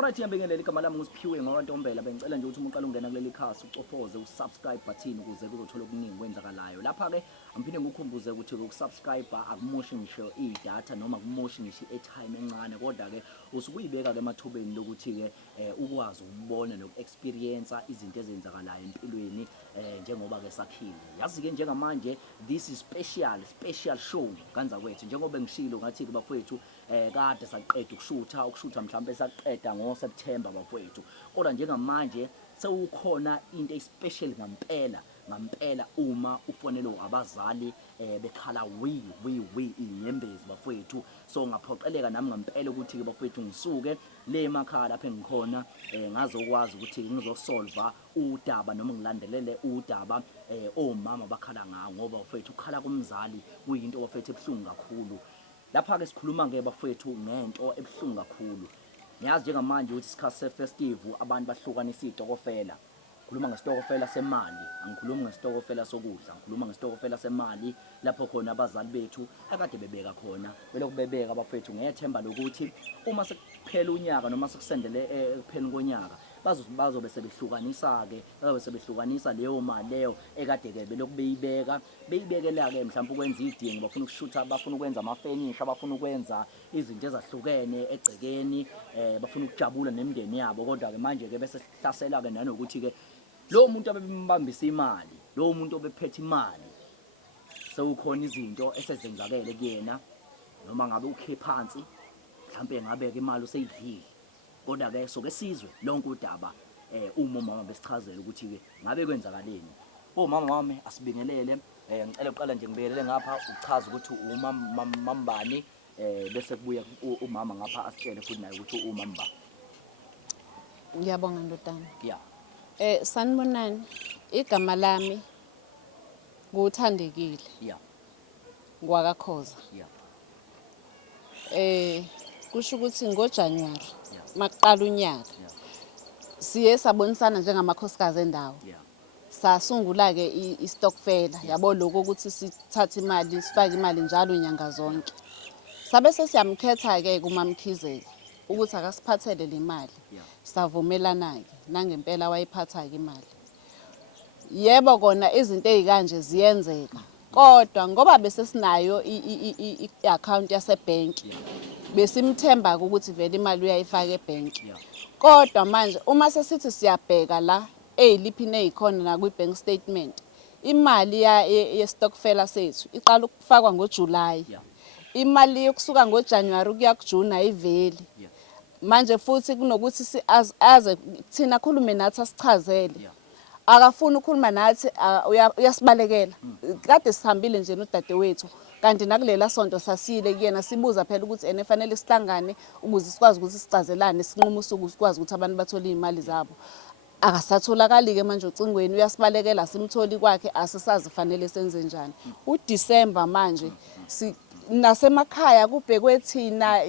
Alright, ngiyabingelela igama lami nguSiphiwe ngwaNtombela. Bengicela nje ukuthi umuntu ungena kuleli khasi ucofoze usubscribe button ukuze kuzothola okuningi kwenzakalayo. Lapha ke amphinde ngikukhumbuze ukuthi ukusubscribe akumoshi ngisho idatha noma akumoshi ngisho i-airtime encane, kodwa ke usukuyibeka ke emathubeni lokuthi ke ukwazi ukubona nokuexperience izinto ezenzakalayo empilweni njengoba ke sakhile. Yazi ke njengamanje this is special show kanza kwethu, njengoba ngishilo ngathi ke bafowethu kade saqeda ukushutha mhlawumbe saqeda ngoSeptember bafowethu, kodwa njengamanje sewukhona into especial ngampela uma ufonelwe abazali bekhala wi inyembezi bafowethu. So ngaphoqeleka nami ngampela ukuthi ke bafowethu ngisuke le emakhaya lapha engikhona ngazokwazi ukuthi ngizosolva udaba noma ngilandelele udaba omama bakhala ngawo, ngoba bafowethu ukukhala komzali kuyinto bafowethu ebuhlungu kakhulu. Lapha ke sikhuluma ke bafowethu ngento ebuhlungu kakhulu. Ngiyazi njengamanje ukuthi isikhathi sefestive abantu bahlukanisa izitokofela. Ngikhuluma ngesitokofela semali, angikhulumi ngesitokofela sokudla, ngikhuluma ngesitokofela semali lapho khona abazali bethu akade bebeka khona belokhu bebeka bafowethu ngethemba lokuthi uma sekuphela unyaka noma sekusendele ekupheni konyaka bazobe sebehlukanisa ke, bazobe sebehlukanisa leyo mali leyo ekade ke belokhu beyibekela ke mhlawumbe ukwenza idingo, bafuna ukushutha, bafuna ukwenza amafurniture, bafuna ukwenza izinto ezahlukene egcekeni, bafuna ukujabula nemindeni yabo. Kodwa ke manje ke bese sihlasela ke nanokuthi ke lo muntu abembambisa imali, lo muntu obephethe imali sewukhona izinto esezenzakele kuyena, noma ngabe ukhe phansi mhlawumbe ngabe ke imali useyidlile. Kodwa ke soke sizwe lonke udaba umama besichazela ukuthi ke ngabe kwenzakaleni. Omama wami asibingelele, ngicela uqala nje ngibelele ngapha uchaza ukuthi umambani bese kubuya umama ngapha asitshele futhi naye ukuthi umamba. Ngiyabonga ndodana. Yeah. Sanibonani, igama lami nguthandekile. Yeah. NgwakaKhoza. Yeah. Kusho ukuthi ngoJanuary makuqala unyaka siye sabonisana njengamakhosikazi endawo. Yeah. Sasungula ke istokfela, yabo lokho ukuthi sithathe imali sifake imali njalo inyanga zonke. Sabe sesiyamkhetha ke kuMamkhizeke ukuthi akasiphathele le mali. Savumelana ke nangempela wayiphatha ke imali. Yebo kona izinto ezikanje ziyenzeka, kodwa ngoba bese sinayo i-account yasebank besimthemba ukuthi vele imali uyayifaka ebank. Kodwa manje uma sesithi siyabheka la eliphine ezikhona na kwi-bank statement, imali ye-stokfela sethu iqala ukufakwa ngoJuly. Imali yokusuka ngoJanuary kuya kuJune ayiveli. Manje futhi kunokuthi aze thina khulume nathi asichazele. Akafuni ukukhuluma nathi, uyasibalekela. Kade sihambile nje nodadewethu, kanti nakulela sonto sasile kuyena sibuza phela ukuthi enefanele sihlangane ukuze sikwazi ukuthi sicazelane sinqume usuku sikwazi ukuthi abantu bathole imali zabo. Akasatholakali ke manje ucingweni, uyasibalekela simtholi kwakhe, asisazi fanele senze njani. UDisemba manje nasemakhaya kubhekwe thina,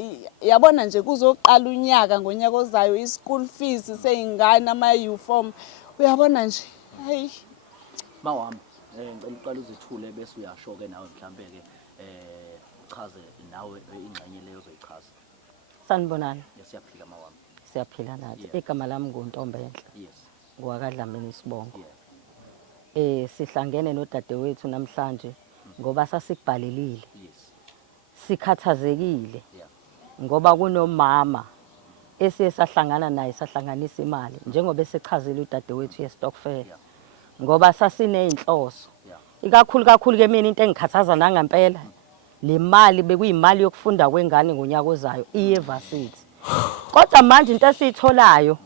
yabona nje kuzoqala unyaka ngonyaka ozayo, i-school fees seyingane, ama-uniform, uyabona nje. Hayi Mawami ngicela uqala uzithule bese uyasho ke nawe mhlambe ke uchaze nawe ingxenye leyo ozoyichaza. Sanibonani. Siyaphila mawami. Siyaphila nathi. Igama lami nguNtombenhle. Yes. NgwakaDlamini Sibongo. Sihlangene nodadewethu namhlanje ngoba sasikubhalelile. Yes. Sikhathazekile. Yeah. Ngoba kunomama esiye sahlangana naye sahlanganisa imali njengoba esechazile udadewethu yestokfela. Ngoba sasineyinhloso. Ikakhulu ke mina into engikhathaza nangempela le mali bekuyimali yokufunda kwengane ngonyaka ozayo iyevarsity. Kodwa manje into esitholayo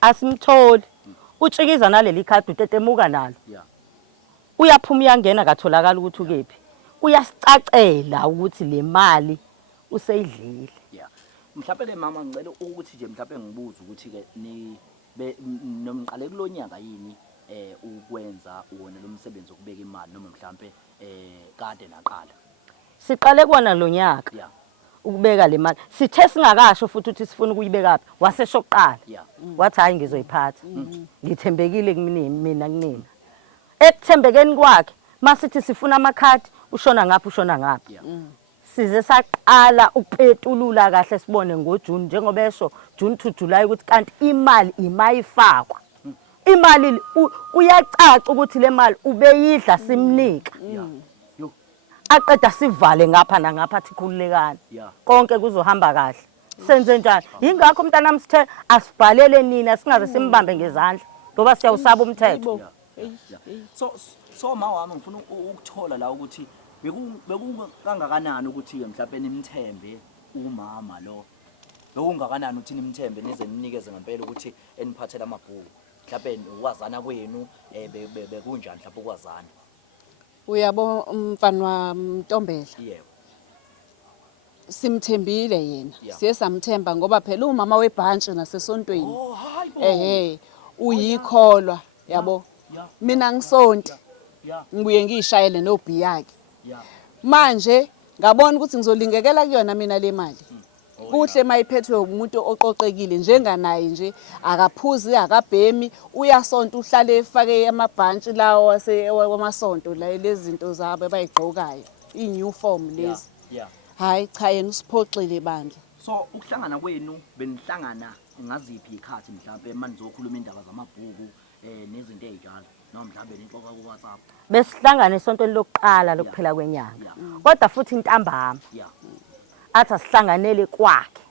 asimtholi. Utshikiza naleli khadi utetemuka nalo. Uyaphuma uyangena katholakala ukuthi ukephi. Uyasicacela ukuthi le mali useyidlile. Mhlawumbe ke mama ngicela ukuthi nje mhlawumbe ngibuza ukuthi ke ni nomqale kulonyaka yini ukwenza wona lo msebenzi okubeka imali noma mhlawumbe kade naqala. Siqale kwana lo nyaka ukubeka le mali. Sithe singakasho futhi ukuthi sifuna ukuyibeka phi, wasesho kuqala. Wathi hayi ngizoyiphatha. Ngithembekile mina kunina. Ekuthembekeni kwakhe masithi sifuna amakhadi ushona ngapha. size saqala ukupetulula kahle sibone ngoJune njengoba esho June to July ukuthi kanti imali imayifakwa. Imali kuyacaca ukuthi le mali ubeyidla simnika. Yo. Aqeda sivale ngapha nangapha athi khululekani. Konke kuzohamba kahle. Senze njani? Yingakho umntanami sithe asibhalele nina singaze simbambe ngezandla ngoba siyawusaba umthetho. So mawami ngifuna ukuthola la ukuthi bekungakanani ukuthi mhlawumbe nimthembe umama lo. Bekungakanani ukuthi nimthembe nize ninikeze ngempela ukuthi eniphathela amabhuku. Mhlawumbe ukwazana kwenu bekunjani mhlawumbe ukwazana. Uyabo umfana waMntombela. Yebo. Simthembile yena. Siye samthemba ngoba phela umama webhantshi nasesontweni. Oh hayibo. Uyikholwa yabo. Mina ngisonto. Ngibuye ngishayele nobhi yakhe. Manje ngabona ukuthi ngizolingekela kuyona mina le mali. Kuhle mayiphethwe umuntu oqoqekile njenganaye nje akaphuzi akabhemi uyasonto uhlale efake amabhantshi lawo wamasonto la lezi zinto zabo abayigqokayo i-new form lezi. Hayi cha yena usiphoxile bandla. So ukuhlangana kwenu benihlangana ngaziphi ikhathi mhlawumbe manje nizokhuluma indaba zamabhuku nezinto ezinjalo noma mhlawumbe nixoxa ku WhatsApp. Besihlangana esontweni lokuqala lokuphela kwenyanga. Kodwa futhi intambama. Athi asihlanganele kwakhe.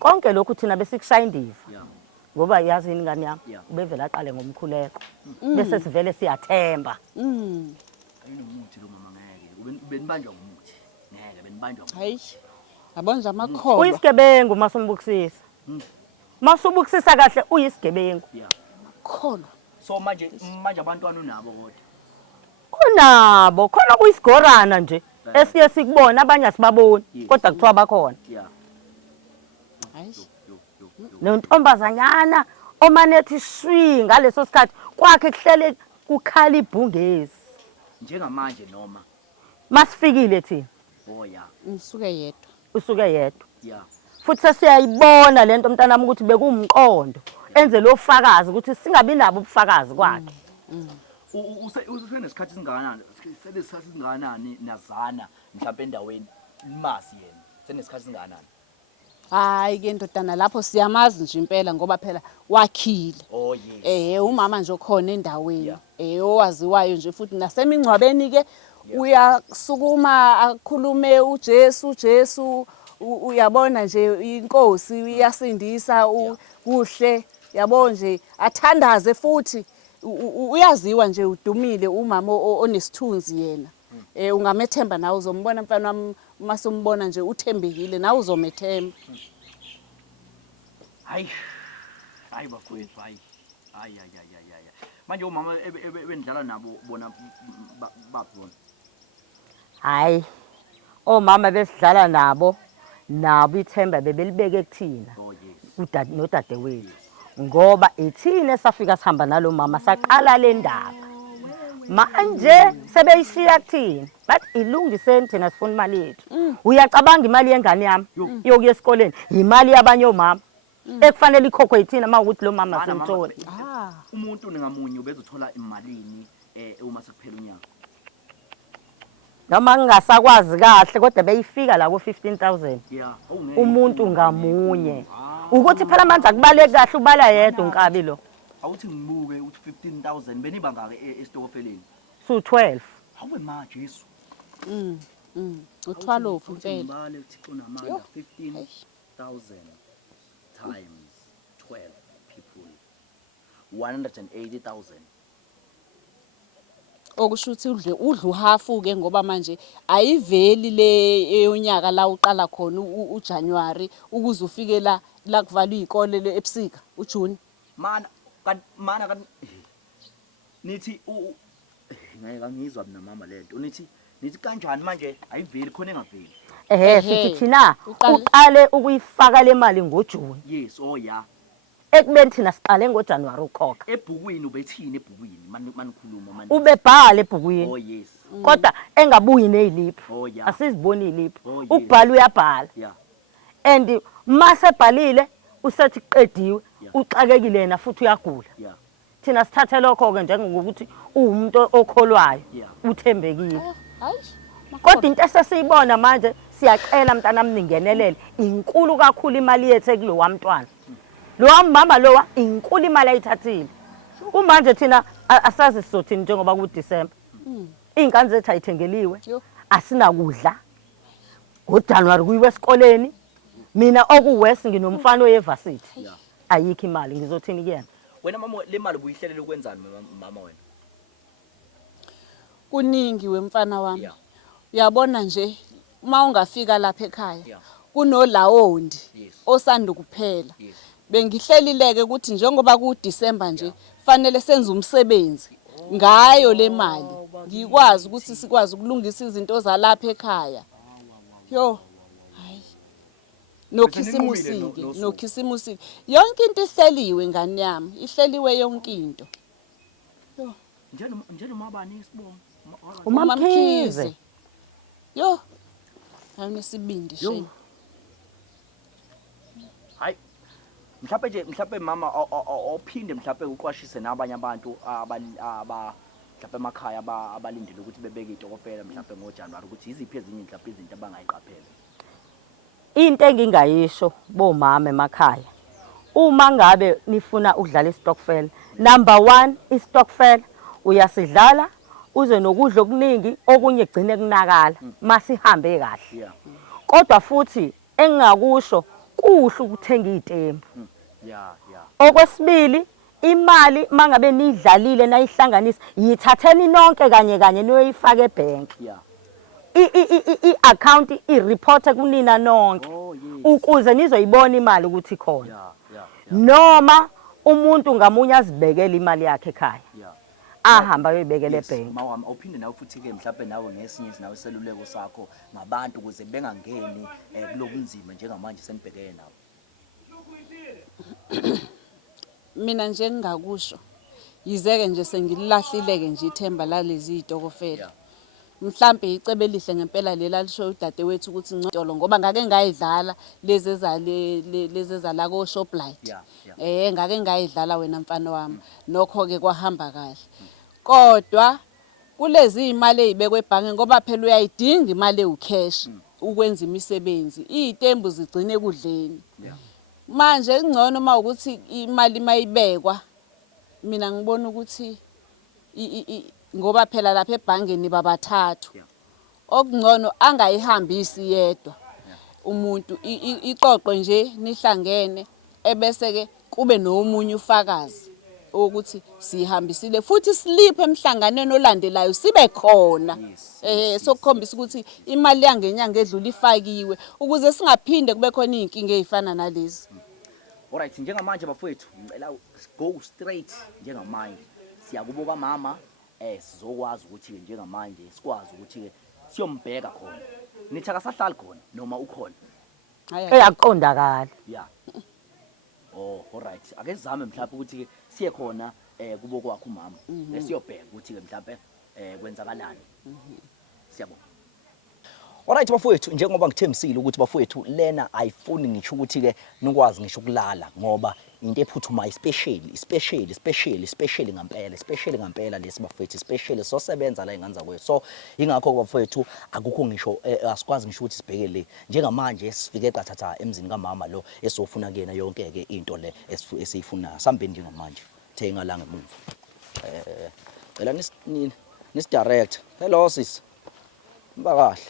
Konke lokhu thina besikushaya indiva. Ngoba yazi ingane yami ubevela aqale ngomkhuleko. Bese sivele siyathemba. Ayinomuthi lo mama ngeke. Benibanjwa umuthi. Ngeke benibanjwa. Hayi. Yabonza amakhono. Uyisigebengu masumbukisisa. Masubukisisa kahle uyisigebengu. Khona. So manje abantwana unabo kodwa. Kunabo khona kuyisigorana nje. Esiye sikubona abanye asibaboni kodwa kuthiwa bakhona. Hayi. Nontombazanyana omanethi shwi ngaleso sikhathi kwakhe kuhlele kukhala ibhungezi. Njengamanje noma Masifikile thina. Ngisuke yedwa. Usuke yedwa. Futhi sesiyayibona lento mntanami ukuthi bekumqondo enze lo fakazi ukuthi singabi nabo ubufakazi kwakhe. Usenesikhathi singakanani? Senesikhathi singakanani nazana mhlawumbe endaweni imasi yena. Senesikhathi singakanani? Hayi ke ndodana lapho siyamazi nje impela ngoba phela wakhile. Umama nje okhona endaweni. Owaziwayo nje futhi nasemingcwabeni ke uyasukuma akhulume uJesu uyabona nje inkosi iyasindisa kuhle yabo nje athandaze futhi uyaziwa nje udumile umama onesithunzi yena. Ungamethemba nawe uzombona mfana wami masumbona nje uthembekile nawe uzomethemba. Hayi bafowethu hayi. Manje umama ebendlala nabo bona babona. Hayi. Omama besidlala nabo ithemba bebelibeke kuthina. Udade nodadewethu. Ngoba ethina esafika sihamba nalo mama saqala le ndaba. Manje sebeyishiya kuthina. Bathi ilungiseni thina sifuna imali yethu. Uyacabanga imali yengane yami yokuya esikoleni imali yabanye omama. Ekufanele ikhokhwe yithina mawukuthi lo mama simthola. Umuntu ngamunye ubezothola imalini uma sekuphela unyaka. Noma ngingasakwazi kahle kodwa beyifika la ku 15,000. Umuntu ngamunye. Ukuthi phela manje akubaleki kahle ubala yedwa uNkabi lo. Awuthi ngibuke uthi 15,000 beniba ngake esitokofeleni. Su 12. Hawe ma Jesu. U12 impela. Ngibale uThixo namandla 15,000 times 12 people. 180,000. Okusho ukuthi udla uhafu ke ngoba manje ayiveli le yonyaka la uqala khona uJanuary ukuze ufike la kuvalwa izikole ebusika uJune. Mana kan nithi ngeke ngizwa mina mama lento nithi kanjani manje ayiveli khona engaveli. Sithi thina uqale ukuyifaka le mali ngoJune. Yes Ekubeni thina siqale ngoJanuary ukhokha. Ebhukwini ubethini ebhukwini manikhuluma manje. Ubebhala ebhukwini. Yes. Kodwa engabuyi neziliphu. Asiziboni iziliphu. Ubhala uyabhala. And mase bhalile usethi qediwe uxakekile yena futhi uyagula. Thina sithathe lokho ke njengokuthi umuntu okholwayo uthembekile. Hayi Kodwa into esesiyibona manje siyacela mntanami ningenelele inkulu kakhulu imali yethu ekulo wamntwana. Lo wamama lo inkulu imali ayithathile. Umanje thina asazi sizothini njengoba ku December. Ingane zethu ayithengeliwe. Asinakudla. NgoJanuary kuyiwe esikoleni. Mina okuwest nginomfana oyevasithi. Ayikho imali ngizothini kuyena. Wena mama le mali ubuyihlelela ukwenzani mama wena? Kuningi wemfana wami. Yeah. Uyabona nje uma ungafika lapha ekhaya Yeah. kunolawondi Yes. osanda kuphela. Yes. Bengihlelileke ukuthi njengoba ku December nje fanele senze umsebenzi ngayo le mali. Ngikwazi ukuthi sikwazi ukulungisa izinto zalapha ekhaya. Yo. Hayi. Nokhisimusike. Yonke into ihleliwe ngani yami, ihleliwe yonke into. Yo. Njenoma bani isibongo? Umamkhize. Yo. Ayinesibindi she. Hayi. Mhlawumbe mama ophinde mhlawumbe uqwashise nabanye abantu mhlawumbe emakhaya abalindele ukuthi bebeke itokofela mhlawumbe ngoJanuary ukuthi iziphi ezinye mhlawumbe izinto abangayiqaphela. Into engingayisho bomama emakhaya. Uma ngabe nifuna ukudlala istokfela, number 1 istokfela uyasidlala uze nokudla okuningi okunye gcine kunakala masihambe kahle. Yeah. Kodwa futhi engingakusho kuhle ukuthenga izitembu. Yeah. Okwesibili imali mangabe nidlalile nayihlanganisa yithatheni nonke kanye niyoyifaka ebank. Yeah. I-account i-report kunina nonke ukuze nizoyibona imali ukuthi ikhona. Noma umuntu ngamunye azibekele imali yakhe ekhaya. Ahamba ayoyibekela ebank. Mama uphinde nawe futhi ke mhlawumbe nawe ngesinye nawe iseluleko sakho ngabantu ukuze bengangeni kulobunzima njengamanje senibhekene nawo. Mina nje ngingakusho yizeke nje sengililahlileke nje ithemba lalezi izitokofela. Mhlambe icebe elihle ngempela lela lisho udadewethu ukuthi ngcitolo ngoba ngake ngayidlala lezi ezala ko Shoprite. Ngake ngayidlala wena mfana wami. Nokho ke kwahamba kahle. Kodwa kulezi imali ezibekwe ebhange ngoba phela uyayidinga imali ewucash ukwenza imisebenzi. Izitembu zigcine kudleni. Manje ngcono uma ukuthi imali mayibekwa mina ngibona ukuthi ngoba phela lapha ebhangeni babathathu okungcono angayihambisi yedwa umuntu iqoqo nje nihlangene ebese ke kube nomunye ufakazi ukuthi sihambisile futhi slip emhlanganweni olandelayo sibe khona sokukhombisa ukuthi imali yangenyanga edlula ifakiwe ukuze singaphinde kube khona izinkinga ezifana nalezi. Alright, njengamanje bafowethu ngicela go straight njengamanje siyakubuka mama sizokwazi ukuthi ke njengamanje sikwazi ukuthi ke siyombheka khona nithi akasahlali khona noma ukhona Eyaqondakala. yeah. Alright, ake sizame mhlawumbe ukuthi ke siye khona kubo kwakho umama lesiyobheka ukuthi ke mhlawumbe kwenzakalani. Siyabonga. Alright bafowethu, njengoba ngithembisile ukuthi bafowethu lena ayifuni ngisho ukuthi ke nikwazi ngisho ukulala ngoba into ephuthumayo especially ngampela lesi bafowethu especially sosebenza la ingane zakwethu. So ingakho bafowethu akukho ngisho asikwazi ngisho ukuthi sibheke le njengamanje sifike qathatha emzini kaMama lo esofuna kuyena yonke ke into le esiyifuna sambeni njengamanje thenga la ngemuva. Cela nis direct. Hello sis. Mba kahle.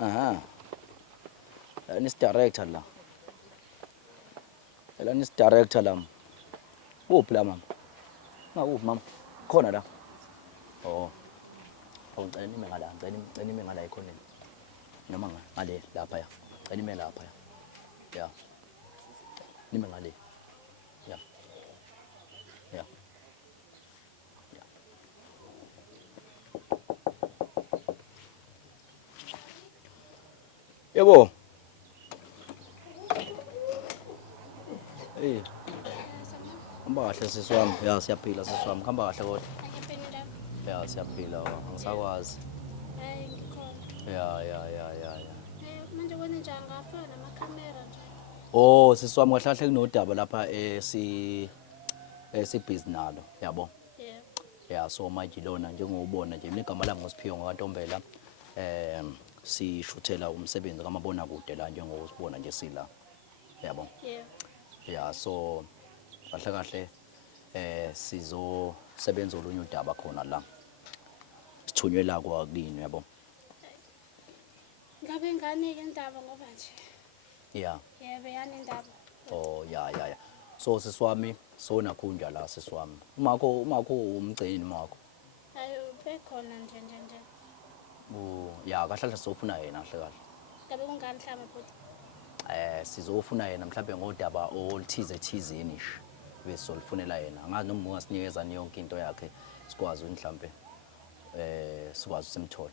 Aha. Nis director la. Nis director la. Uphi la mama? Uphi mama? Khona la. Oh. Awucela nime ngala, ngicela nime ngala ikhoneni. Noma ngale lapha ya. Cela nime lapha ya. Yeah. Nime ngale. Yeah. Yeah. Yebo. Hamba kahle sisi wami. Ya siyaphila sisi wami. Hamba kahle kodwa. Ya siyaphila angisakwazi. Hayi ngikhona. Ya. Manje kwenza njani ngafana namakhamera nje? Oh sisi wami kahle kahle kunodaba lapha sibhizi nalo yabo. Yeah. Ya so manje lona njengobona nje mina igama lami ngosiphiwe ngakaNtombela. sishuthela umsebenzi kamabona kude la njengosibona nje sila yabo Yeah. yeah so kahle sizosebenza olunye udaba khona la sithunyelwa kwakini yabo Ngabe ngane-ke indaba ngoba nje. yeah Yebo yanendaba. oh yeah so sisiwami sona khunja la sisiwami umakho umgcini makho Hayi bekhona nje. ya kahle sofuna yena kahle Ngabe kungani mhlawumbe futhi? sizofuna yena mhlawumbe ngodaba oluthize nish bese solifunela yena angazi noma ungasinikeza yonke into yakhe sikwazi mhlawumbe sikwazi simthole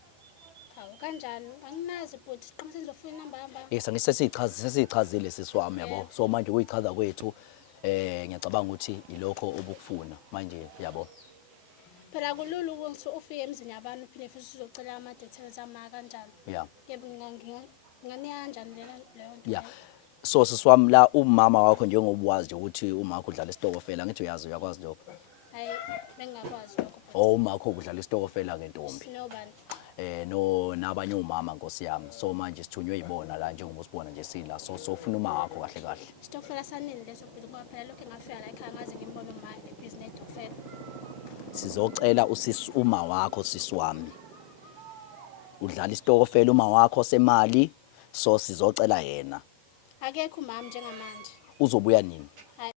Hawu kanjani? Anginazi futhi siqhamuke sizofuna inamba yamba. yes sesichazile sisiwami yabo so manje uyichaza kwethu ngiyacabanga ukuthi ilokho obukufuna manje yabo Phela kulula ukuthi ufike emzini yabantu uphinde futhi uzocela ama details ama kanjani. yeah Yebo ngingani kanjani leyo nto. yeah so sisiwami la umama wakho njengobuwazi nje ukuthi umakho udlala isitokofela ngithi uyazi uyakwazi lokho Hayi bengingakwazi lokho. umakho udlala isitokofela ke ntombi Sinobani? nabanye umama nkosi yami so manje sithunywe yibona la njengoba usibona nje sila so ufuna uma wakho kahle Stokfela sanini leso futhi ngoba phela lokho engafika la ekhaya ngaze ngimbone uma business stokfela. sizocela uma wakho sisiwami udlala isitokofela uma wakho semali so sizocela yena Akekho umama njengamanje. uzobuya nini Hayi.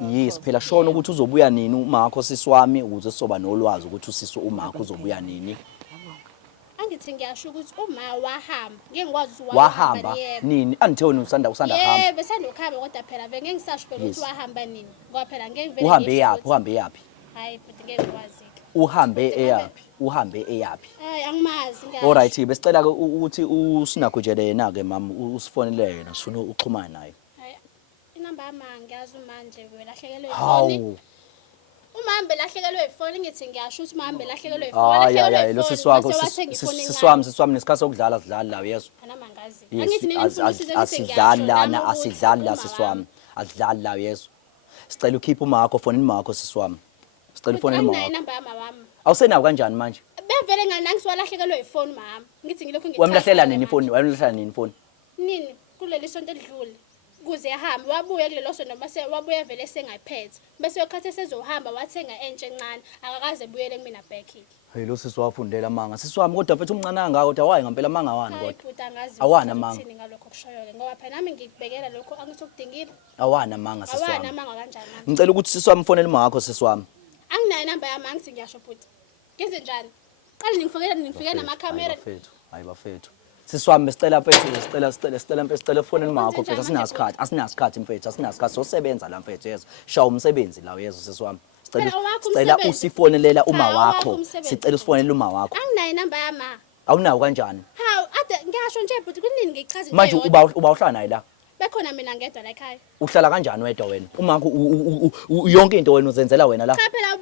yes phela shona ukuthi uzobuya nini uma wakho sisiwami ukuze soba nolwazi ukuthi usisi uma wakho uzobuya nini Angithi ngiyasho ukuthi uma wahamba ngeke ngikwazi ukuthi wahamba nini anditheni usanda hamba yebo besandokuhamba kodwa phela ngeke ngisasho phela ukuthi wahamba nini ngoba phela ngeke ngivele uhambe yaphi hayi futhi ngeke ngikwazi uhambe eyaphi hayi angimazi ngiyasho alright besicela ukuthi usinakujele yena ke mama usifonele yena sifuna uxhumana naye hayi inamba yami ngiyazi umanje welahlekelwe ifoni umambe lahlekelwe ifoni ngithi ngiyasho ukuthi umambe lahlekelwe ifoni lo siswami nesikhathi sokudlala sidlala la yeso anama ngazi Yes, angithi nini ngifuna usize asidlali lana asidlali la siswami asidlali la yeso sicela ukhipha uma wakho fonini makho siswami sicela ufonini uma makho inamba yami wami awusenawo kanjani manje bevele ngiswalahlekelwe ifoni mama ngithi ngilokho ngithatha wamlahlela nini ifoni nini kuleli sonto elidlule kuze ehambe wabuya kulelo sonto bese wabuya vele sengayiphethe bese yokhathe sezohamba wathenga entshe encane akakaze buyele kumina back hey lo sisiwafundela manga siswami kodwa mfethu umncane kangaka kodwa wayi ngempela manga wani hayi kodwa futhi angazi awana manga ukuthi ngalokho kushoyo ngaba phela nami ngikubhekela lokho angisokudingile awana manga siswami awana manga kanjani mama ngicela ukuthi siswami fonela uma wakho siswami anginayo inamba yami angithi ngiyasho futhi ngenze njani qala ningifike namakhamera hayi bafethu siswami besicela mfethu sicela ufonele uma wakho mfethu asinasikhathi mfethu asinasikhathi sosebenza la mfethu yezo shawa umsebenzi la yezo siswami sicela usifonelela uma wakho sicela usifonele uma wakho anginayo inamba yami awunawo kanjani hawu ade ngiyasho nje futhi kunini ngichaza manje uba uhlala naye la bekhona mina ngedwa la ekhaya uhlala kanjani wedwa wena uma yonke into wena uzenzela wena la cha phela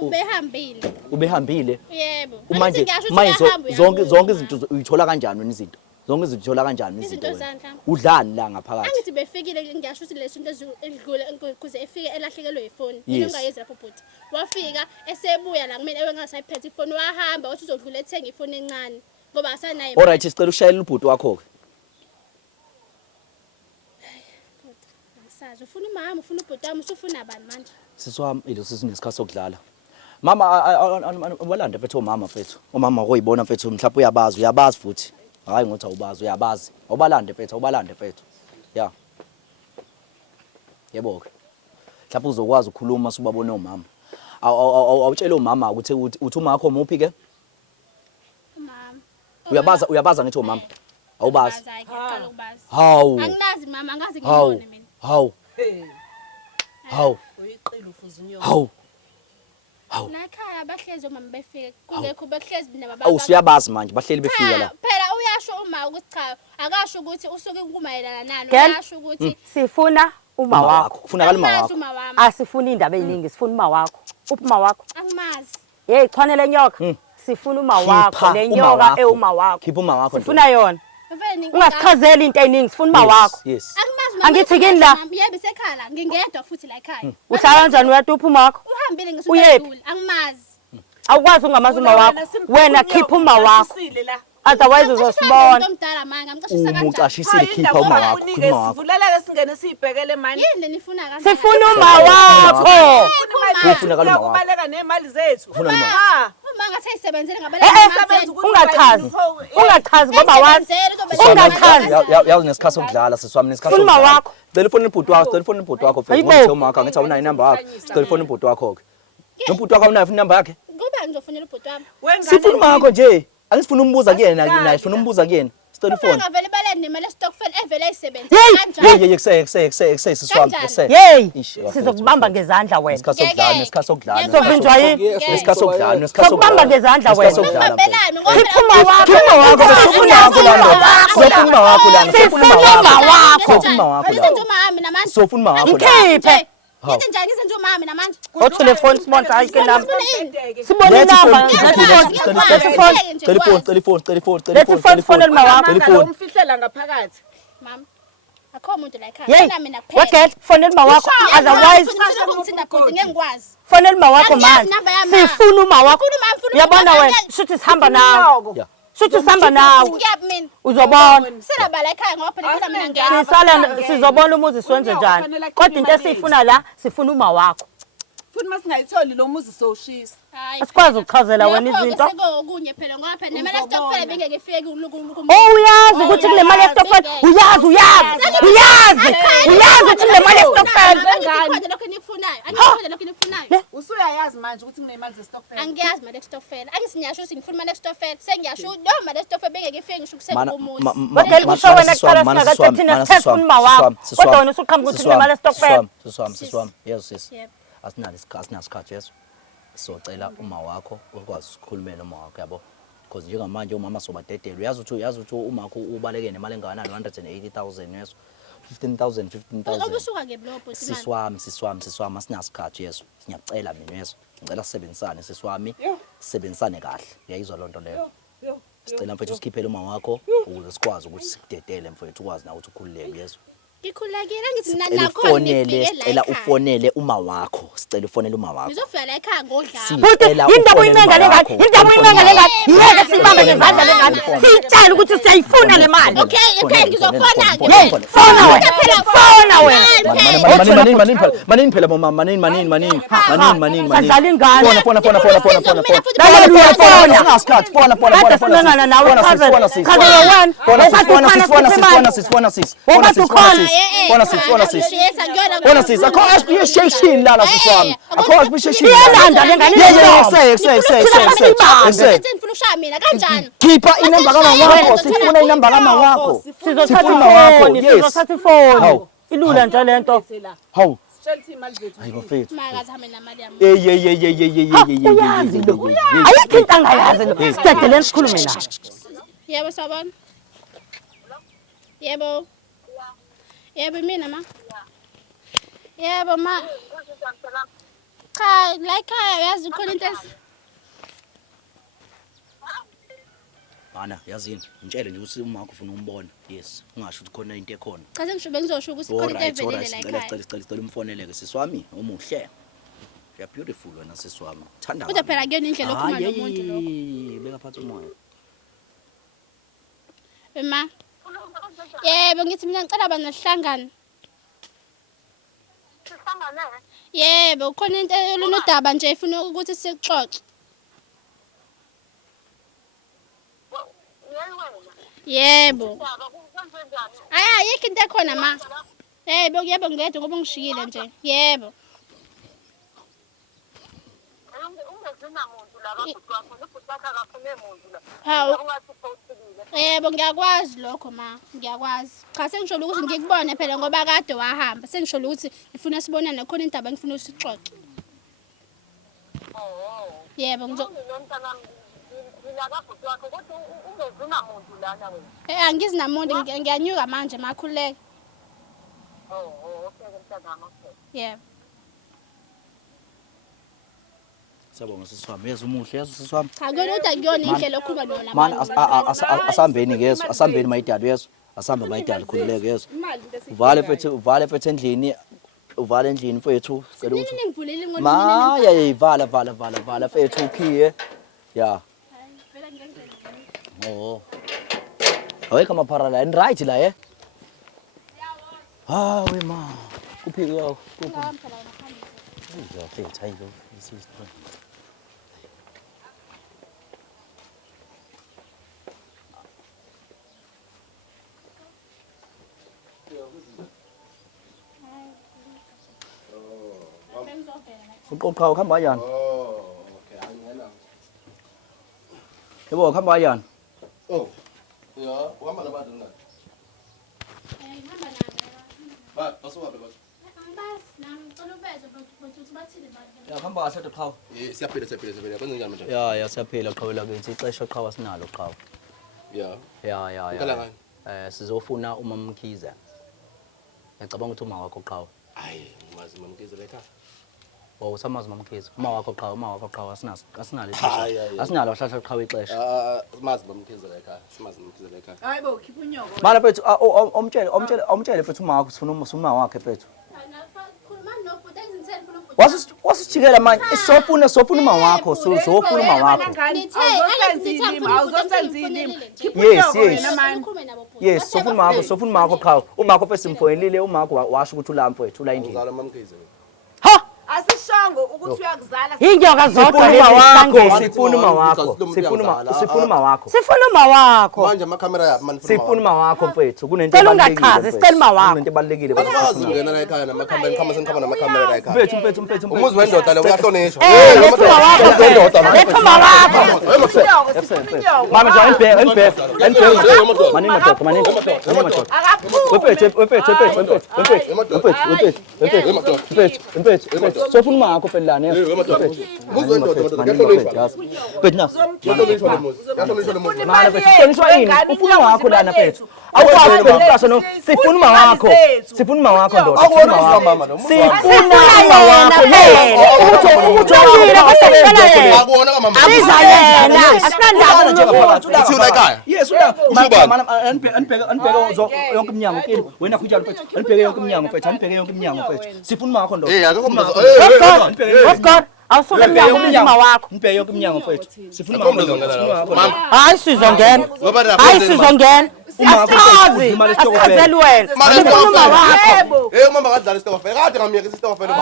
ubehambile ubehambile yebo manje zonke izinto uyithola kanjani wena izinto zonke izinto uthola kanjani izinto udlali la ngaphakathi angithi befikile ngiyasho ukuthi leso into edlule kuze efike elahlekelwe ifoni Yes. ingayezi lapho futhi wafika esebuya la kumina engasayiphethe ifoni wahamba wathi uzodlula ethenga ifoni encane ngoba asanayo alright sicela ushayele ubhuti wakho ke ngisazi ufuna umama ufuna ubhuti wami usufuna abani manje siswami ilo sisinesikhathi sokudlala mama walanda mfethu omama mfethu umama koyibona mfethu mhlawumbe uyabazi futhi hayi ngothi awubazi uyabazi awubalande mfethu ya yebo ke mhlawumbe uzokwazi ukukhuluma subabone omama awutshela umama ukuthi uthi uma wakho muphi ke umama uyabaza ngithi umama awubazi ngiyaqala ukubazi hawu anginazi mama angazi ngibone mina hawu uyiqila ufuzinyo hawu la ekhaya abahlezi omama befike kungekho behlezi nababa awusiyabazi manje bahleli befika la phela uyasho uma ukuthi cha akasho ukuthi usuke kumayelana nani Girl, uyasho ukuthi sifuna uma wakho kufunakala uma angimazi wakho uma wami asifuni indaba eziningi sifuna uma wakho uma wakho angimazi hey chwanele nyoka sifuna uma wakho lenyoka euma wakho khipha uma wakho sifuna yona vele ungasichazeli into eziningi sifuna uma wakho yes angimazi Angithi kini la? yebo sekhala ngingedwa futhi la ekhaya uhlala kanjani uyatupha uma wakho uhambile Uyephi? ngesidlule angimazi. Awukwazi ungamazi uma wakho. Wena khipha uma wakho. Otherwise uzosibona. Umuntu omdala manje ngamcashisa kanjani? Umucashisile khipha uma wakho, khipha uma wakho. Sivuleleke singene siyibhekele manje. Yini nifuna kanjani? Sifuna uma wakho. Ufuna kaluma wakho. Kubaleka nemali zethu. Ufuna kaluma wakho. Ah, Uma ngathi ayisebenzele Ungachazi. Ungachazi ngoba wazi. Ungachazi. Yazi nesikhathi sokudlala siswami nesikhathi Funa sokudlala. wakho. Cela ifone ibhuti wakho, cela ifone ibhuti wakho mfethu. Hayibo. Ngithe uma wakho ngithi awunayo inamba yakho. Cela ifone ibhuti wakho ke. Nobhuti wakho awunayo inamba yakhe? Kuba ngizofonela ubhuti wami. Sifuna uma wakho nje. Angisifuna umbuza kuyena naye sifuna umbuza kuyena. Cela ifone. Ngavele baleni nemali estokfel evele ayisebenzele Hey! kanjani? Kusese siswami kusese. Hey, Ish, sizokubamba ngezandla wena. Nesikhathi sokudlala, nesikhathi sokudlala. Sovinjwa yini? Nesikhathi sokudlala, nesikhathi Sokubamba ngezandla wena. Ungabelani ngoba Khipha uma wakho. Khipha uma wakho, sifuna wakho lana. Sifuna uma wakho lana. Sifuna uma wakho. Sifuna uma wakho Ngizenze lana. umami namanje. Sifuna uma wakho lana. Mkhiphe. Ngithi njani ngizenze umami namanje? Otelefoni sibona hayi ke namba. Sibona Let's inamba. Telephone. Phone elima wakho. Telephone. Umfihlela ngaphakathi. Mama. Akho umuntu la ekhaya. Hey, Mina mina kuphela. what phone elima wakho. Otherwise ngithinda bhuti ngeke ngikwazi. phone elima wakho manje. Sifuna uma wakho. Uyabona wena, shuthi sihamba nawe. Yeah. Shuthi sihamba nawe. Ngiyaphi mina? Uzobona. Silaba la ekhaya ngoba phela mina ngiyaphi. Sisala sizobona umuzi siwenze njani. Kodwa into esifuna la, sifuna uma wakho. Futhi masingayitholi lo muzi sowushisa. Hayi. Asikwazi ukuchazela wena izinto. Sekukunye phela ngoba phela nemali estokfel bengeke ifike kulukuluku. Oh uyazi ukuthi kule mali estokfel. Uyazi ukuthi kule mali estokfel. Angikhona lokho enikufunayo. Angikhona lokho enikufunayo. Usuyayazi manje ukuthi kunemali zestokfela. Angiyazi imali estokfel. Angisinyasho ukuthi ngifuna imali estokfel. Sengiyasho no imali estokfel bengeke ifike ngisho kuseka umuzi. Ngeke kusho wena kuqala sinaka thina sifuna uma wakho. Kodwa wena usuqhamuka ukuthi kule mali estokfel. Siswami. Yes sis. Yebo. Asinasikhathi yeso. Socela uma wakho ukwazi ukukhulumela uma wakho yabo. Because njengamanje umama sobadedela. Uyazi ukuthi uma wakho ubaleke nemali engana 180,000 yeso. 15,000. Obusuka ke blobo manje. Siswami asinasikhathi yeso. Ngiyacela mina yeso. Ngicela sisebenzisane siswami. Sisebenzisane kahle. Uyayizwa lonto leyo. Sicela mfethu usikhiphele uma wakho ukuze sikwazi ukuthi sikudedele mfethu ukwazi na ukuthi ukhululeke yeso. Ngikhulekile ngithi Sicela ufonele uma wakho. Sicela ufonele uma wakho. Ngizofika la ekhaya ngodlala. Futhi indaba uyincenga lengane, ngeke sibambe ngezandla lengane. Sitshela ukuthi siyayifuna le mali. Okay, ngizofona ke. Fona wena. Manini phela mama, manini. Sadlala ingane. Fona. Lalela uyafona. Sinasikhathi. Fona. Kade sinengana nawe chaza sis. Fona sis. Akho asisheshini lala siswami. Akho asisheshini. Iyalanda lengane. Ngifuna ushaya mina kanjani? Khipha inamba kama wakho. Sifuna inamba kama wakho. Sizothatha ifoni. Ilula nje lento. Hawu. Shelthi imali zethu. Hayi bafethu. Makazi hambe namali yami. Uyazi lo. Ayikho into angayazi lo. Sidedeleni sikhulume naye. Yebo sabona. Yebo. Yebo mina ma. Yebo ma. Cha, la ekhaya uyazi khona into Mana yazini ngitshele nje ukuthi uma wakho ufuna umbona. Yes, ungasho ukuthi khona into ekhona. Cha sengisho bengizosho ukuthi khona into evelele la ekhaya. Sicela umfoneleke siswami umuhle. You are beautiful wena siswami. Thanda. Kodwa phela kuyona indlela okhuluma nomuntu lokho. Beka phansi umoya. Ema. Yebo ngithi mina ngicela bana sihlangane. Sihlangane? Yebo khona into olunodaba nje ifuna ukuthi sikuxoxe. Yebo. Ayikho into ekhona ma. Yebo ngedwa ngoba ngishiyile nje. Yebo. Yebo ngiyakwazi lokho ma, ngiyakwazi. Cha sengisholo ukuthi ngikubone phela ngoba kade wahamba. Sengisholo ukuthi ngifuna sibonane khona indaba ngifuna usixoxe. Yebo angizi namuntu ngiyanyuka manje makhuleka. Yebo. Siyabonga siswami. Yezo umuhle yezo siswami. Cha kuyona ukuthi akuyona indlela okhuluma nona Man asambeni yezo, asambeni mayidalo yezo. Asamba mayidalo khululeke yezo. Uvale fethu endlini. uvala endlini mfethu cela Nini ukuthi ningivulile inqondo ma vala mfethu ukhiye ya Vela ngengene. oh awekho amaphara la and right la we ma kuphike kwakho Ngihamba la ngaphambi. mfethu hayibo sister uqoqa ukuhamba kanjani okay angena yebo ukuhamba kanjani ya uhamba nabantu na Ngihamba nabo. basuwabe bathi Angibazi nami ngicela ubeze ukuthi bathini manje. ya kuhamba kahle qhawe siyaphila kwenze njani manje ya siyaphila qhawe la kithi ixesha qhawe sinalo qhawe ya ukhala ya ngani sizofuna umamkhize ngicabanga ukuthi uma wakho qhawe hayi ngimazi mamkizela ekhaya usamazi umamkhize uma wakho qhawe asinalo Hayi, ixesha asinalo hlahla qhawe ixesha simazi mamkizela ekhaya Hayibo khipha unyoko. mara mfethu omtshele mfethu uma wakho sifuna wakhe mfethu Khuluma nobhuti engizithele funa ubhuti. wasijikela manje sofuna uma wakho sofuna uma wakho yes sofuna uma wakho qhawe uma wakho fesi simfonelile uma wakho washo ukuthi ula mfethu ula endlini uzala mamkizela ha Asishongo ukuthi uyakuzala. Inyoka zodwa lezi zihlangene. sifuna uma wakho Sifuna uma wakho. manje amakhamera yapi manje sifuna uma wakho mfethu kunento Cela ungachazi, sicela uma wakho. kunento ebalekile bakwazi ukungena la ekhaya namakhamera nikhamba namakhamera la ekhaya mfethu umuzi wendoda le uyahlonishwa Letha uma wakho. Letha uma wakho. mama nje enibheke manini madoda mfethu sofuna uma wakho phela lana umuzi wendoda uyahlonishwa uyahlonishwa le muzi mara mfethu hlonishwa yini ufuna uma wakho lana mfethu awukwazi ukupasa no sifuna uma wakho ndoda sifuna uma wakho akuwona kamama Siza yena. Asinandaba uthi ula ekhaya yes anibheke yonke iminyango kini wena khujalo mfethu anibheke yonke iminyango mfethu sifuna uma wakho ndoda akekho mntu What's God? Awusuke emnyango umzima wakho. nibheke yonke iminyango mfethu sifuna uma wakho Hayi sizongena. Hayi sizongena. Asichazi. Asichazeli wena. Sifuna uma wakho. umama kadlala isitokofela kade ngamiyeka isitokofela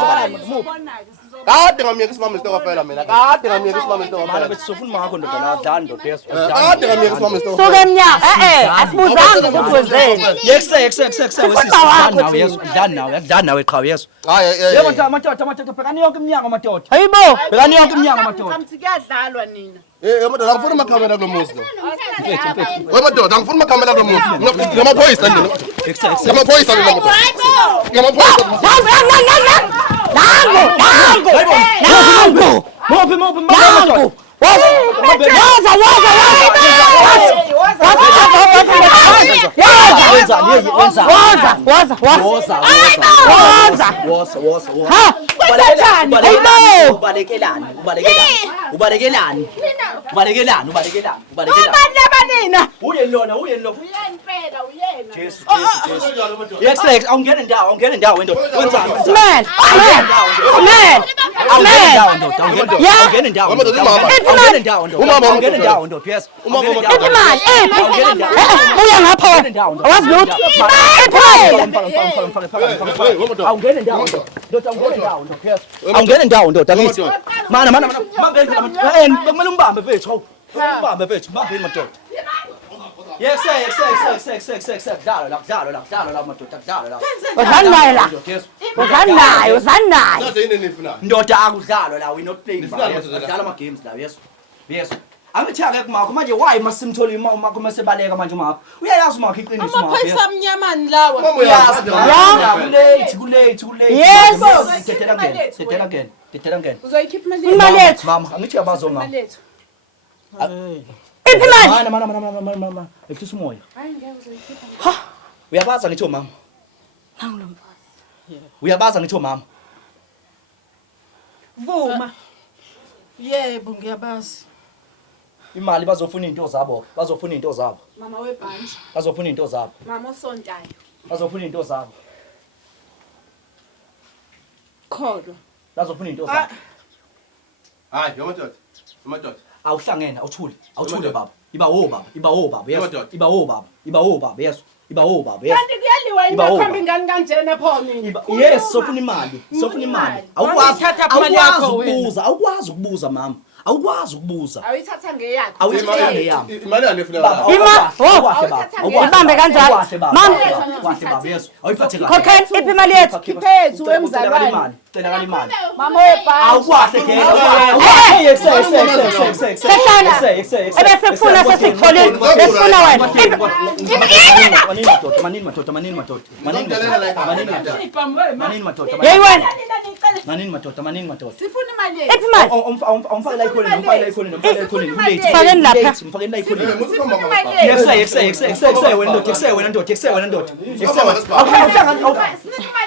kade ngamiyeka isimama isitokofela mina kade ngamiyeka isimama isitokofela mara sifuna uma wakho ndoda la dlala ndoda yeso kade ngamiyeka isimama isitokofela Suke emnyango. Asibuzanga ukuthi wenzeni. yekuse dlala nawe qhawe yeso yebo madoda bhekani yonke iminyango madoda Hayibo. bhekani yonke iminyango madoda Kamthi kuyadlalwa nina. madoda angifuni amakhamera kulo muzi madoda angifuni amakhamera kulo muzi ngamaphoyisa ndini ngamaphoyisa ndini ngamaphoyisa Nangu. Uya ngapha awazi lutho awungene ndawo ndoda ngithi mana kumele umbambe mfethu umbambe mfethu mbambeni madoda dlalo la madoda dlalo la uzani nayo ndoda akudlalwa la we not playing dlala ama games la yes angithaka kumakho manje why masimtholi umakho masebaleka manje umakho uyayazi umakho iqiniso umakho Amaphoyisa amnyamani lawa. kulate Yes. Dedela again Uzoyikhipha imali. imali yethu mama angithi yabazo mama Lethu. iphi imali mana ehlisa umoya Hayi ngeke uzoyikhipha. uyabaza ngithi mama uyabaza ngithi mama Vuma. Yebo ngiyabazi. imali bazofuna into zabo Mama webhanji. bazofuna into zabo Mama osontayo. bazofuna into zabo ngiyakholwa. Lazofuna into zakho. Hayi, amadoda. Awuhlangene, awuthule baba. Iba baba, yes. Iba baba, yes. Kanti kuyaliwa yini akhomba ingane kanjena phone? Yes, sofuna imali. Awukwazi ukubuza mama. Awukwazi ukubuza. Awuyithatha ngeyakho. Awuyithatha ngeyami. Imali yani efuna la. Ibambe kanjalo. Mama. Baba, yes. Awuyiphathe kahle. Khokhela iphi imali yethu? Khiphethu wemzalwane. Cela imali. Mama webhanki. Awukwahle gela. Ebese kufuna sesikutholile. Lesifuna wena. Manini madoda. Manini madoda. Sifuna imali yethu. Iphi imali? Umfake la ikhoneni. Fakeni lapha. Mfakeni la ikhoneni. Sifuna imali yethu. Wena ndoda.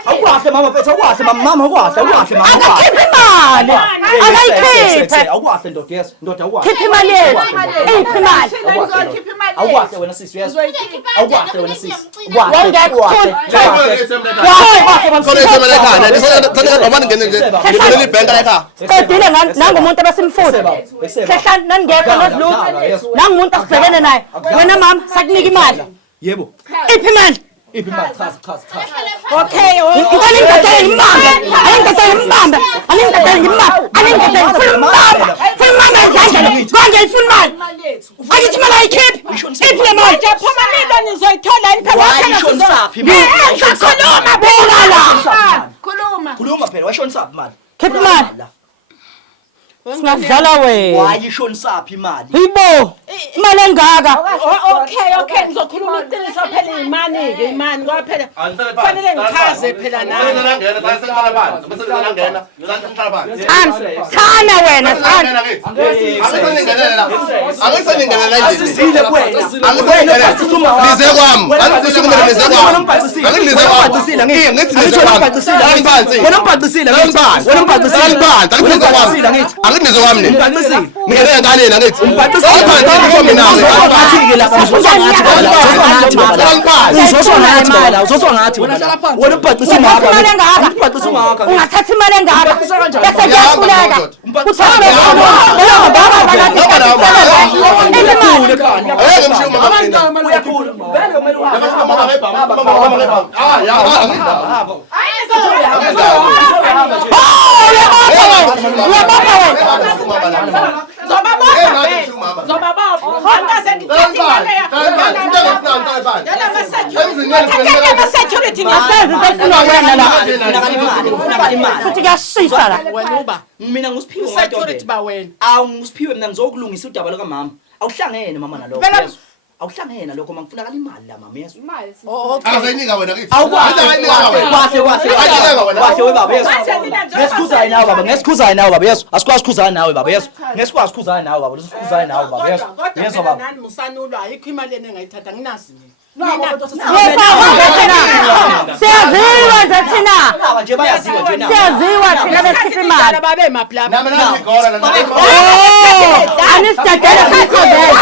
Awukwahle mama mfethu, awukwahle mama, awukwahle. Akakhiphi imali. Akayikhiphe. Awukwahle ndoda, yes. Ndoda awukwahle. Khipha imali yethu. Iphi imali? Awukwahle wena sisi, yes. Awukwahle wena sisi. Qedile nangumuntu abasimfuthi. Hlehla nangekho nozilutho. Nangumuntu asibhekene naye. Wena mama sakunika imali. Yebo. Iphi imali? Iphi imali? Chaza. Okay, ngicela indoda engibambe. Ayindoda engibambe. Funa ezandleni. Konke ifuna imali. Akithi imali ayikhiphi. Iphi le mali? Phuma nito nizoyithola yini phela Khuluma phela. Khuluma phela, washonisa imali. Khipha imali. Singadlala wena. Wayishonisa imali. Yibo. Imali engaka. Okay ngizokhuluma iqiniso phela imani ngoba phela kufanele ngichaze phela nawe. Thana wena, thana. Ungathatha imali engaka bese kuyahluleka uthathe futhi kuyashisa la. Mina ngusiphiwe Security ba wena. Ngusiphiwe mina ngizokulungisa udaba lika mama. Awuhlangene mama nalokho. Awuhlangene lokho mangifunakala imali la mama yesu. Akazayinika wena kithi. Kwahle webaba yesu. Ngesikhuzayo nawe baba, ngesikhuzayo nawe baba yesu. Asikwazi ukukhuzana nawe baba yesu. Ngesikwazi ukukhuzana nawe baba, lesikhuzana nawe baba yesu. Yeso baba. Nani musanulwa ayikho imali engayithatha nginazi mina. Siyaziwa nje thina. Nje bayaziwa nje na. Siyaziwa thina besikhipha imali. Babe maplaba. Anisidedele simchazela.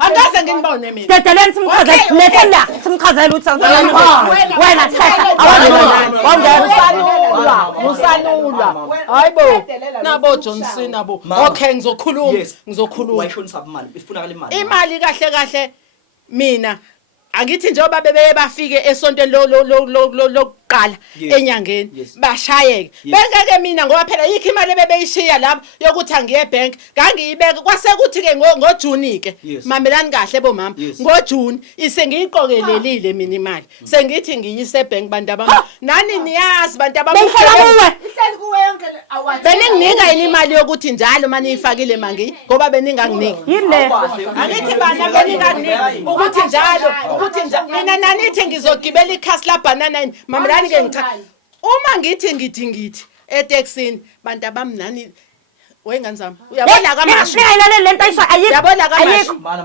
Angaze nginibone mina. Sidedeleni simchazela. Lethela simchazela ukuthi wena Musanulwa. Hayibo. Nabo Johnson nabo. Okay ngizokhuluma. Wayishonisa imali, ifunakala imali. Imali kahle mina angithi njengoba bebeye bafike esontweni lokuqala enyangeni bashayeke bengeke mina ngoba phela yikho imali bebeyishiya lapho yokuthi angiye bank ngangiyibeka kwasekuthi ke ngoJuni ke mamelani kahle bomama ngoJuni isengiyiqokelelile mina imali sengithi ngiyise bank bantu abami nani niyazi bantu abami ihleli kuwe yonke beninginika yini imali yokuthi njalo manje ifakile mangi ngoba beninganginika yile angithi bana beninganginika ukuthi njalo mina nanithi ngizogibela ikhasi la banana mamelani ke ngicha uma ngithi etaxini bantu abami nani wengane zami uyabona kamashu ngiyayilale lento ayisho ayikho yabona kamashu Mana.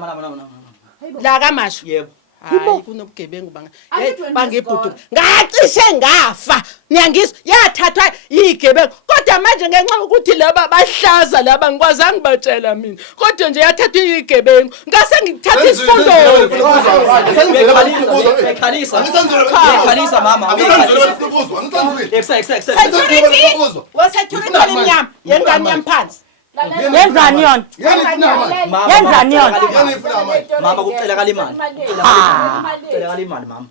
la kamashu Yebo. hayi kunobugebengu bangibhuduka ngacishe ngafa niyangizwa yathathwa igebengu kodwa manje ngenxa ukuthi laba bahlaza laba ngikwazange batshela mina kodwa nje yathathwa igebengu ngase ngithatha isifundo Khalisa mama. Wasethula imnyama yengane yamphansi. Yenzani yona? Yenzani yona? Mama kucela kalimali. Kucela kalimali mama.